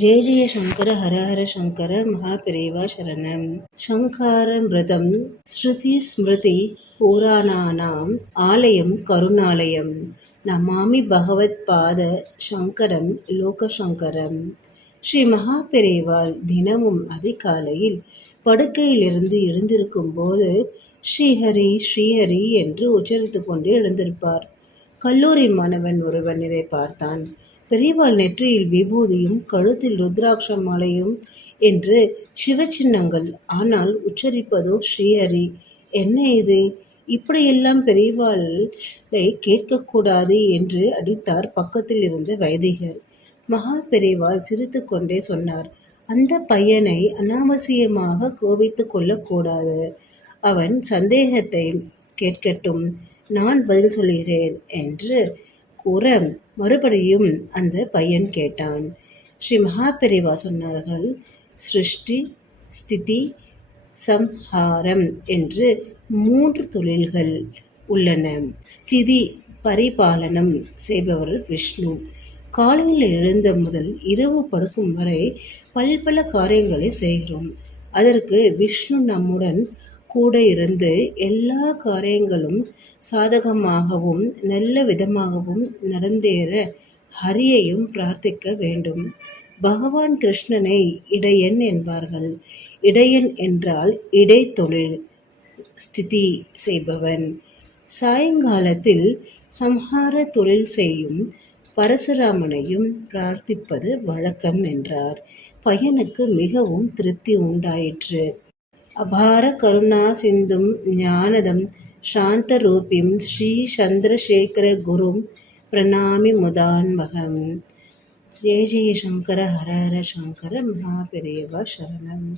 ஜெய ஜெய சங்கர ஹரஹர சங்கர மகாபிரேவா சரணம் சங்காரமிருதம் ஸ்ருதி ஸ்மிருதி புராணானாம் ஆலயம் கருணாலயம் நமாமி பகவத் பாத சங்கரம் லோகசங்கரம் ஸ்ரீ மகாபிரேவால் தினமும் அதிகாலையில் படுக்கையிலிருந்து எழுந்திருக்கும் போது ஸ்ரீஹரி ஸ்ரீஹரி என்று உச்சரித்து கொண்டு எழுந்திருப்பார். கல்லூரி மாணவன் ஒருவன் இதை பார்த்தான். பெரியவாள் நெற்றியில் விபூதியும் கழுத்தில் ருத்ராட்ச மாலையும் என்று சிவச்சின்னங்கள். ஆனால் உச்சரிப்பதோ ஸ்ரீஹரி என்ன இது? இப்படியெல்லாம் பெரியவாளை கேட்கக்கூடாது என்று அடித்தார் பக்கத்தில் இருந்த வைதிகர். மகா பெரியவாள் சிரித்து கொண்டே சொன்னார். அந்த பையனை அனாவசியமாக கோபித்து கொள்ளக்கூடாது. அவன் சந்தேகத்தை கேட்கட்டும். நான் பதில் சொல்கிறேன் என்று கூற மறுபடியும் அந்த பையன் கேட்டான். ஸ்ரீ மகாபெரிவா சொன்னார்கள் சிருஷ்டி ஸ்திதி சம்ஹாரம் என்று மூன்று தொழில்கள் உள்ளன. ஸ்திதி பரிபாலனம் செய்பவர் விஷ்ணு. காலையில் எழுந்த முதல் இரவு படுக்கும் வரை பல்பல காரியங்களை செய்கிறோம். அதற்கு விஷ்ணு நம்முடன் கூட இருந்து எல்லா காரியங்களும் சாதகமாகவும் நல்ல விதமாகவும் நடந்தேற ஹரியையும் பிரார்த்திக்க வேண்டும். பகவான் கிருஷ்ணனை இடையன் என்பார்கள். இடையன் என்றால் இடைத்தொழில் ஸ்திதி செய்பவன். சாயங்காலத்தில் சம்ஹார தொழில் செய்யும் பரசுராமனையும் பிரார்த்திப்பது வழக்கம் என்றார். பையனுக்கு மிகவும் திருப்தி உண்டாயிற்று. அபார கருணா சிந்தும் ஞானதம் சாந்தரூபிம் ஸ்ரீ சந்திரசேகர குரும் பிரணாமி முதான்மகம். ஜெய ஜெய சங்கர ஹர ஹர சங்கர மகாபெரியவா சரணம்.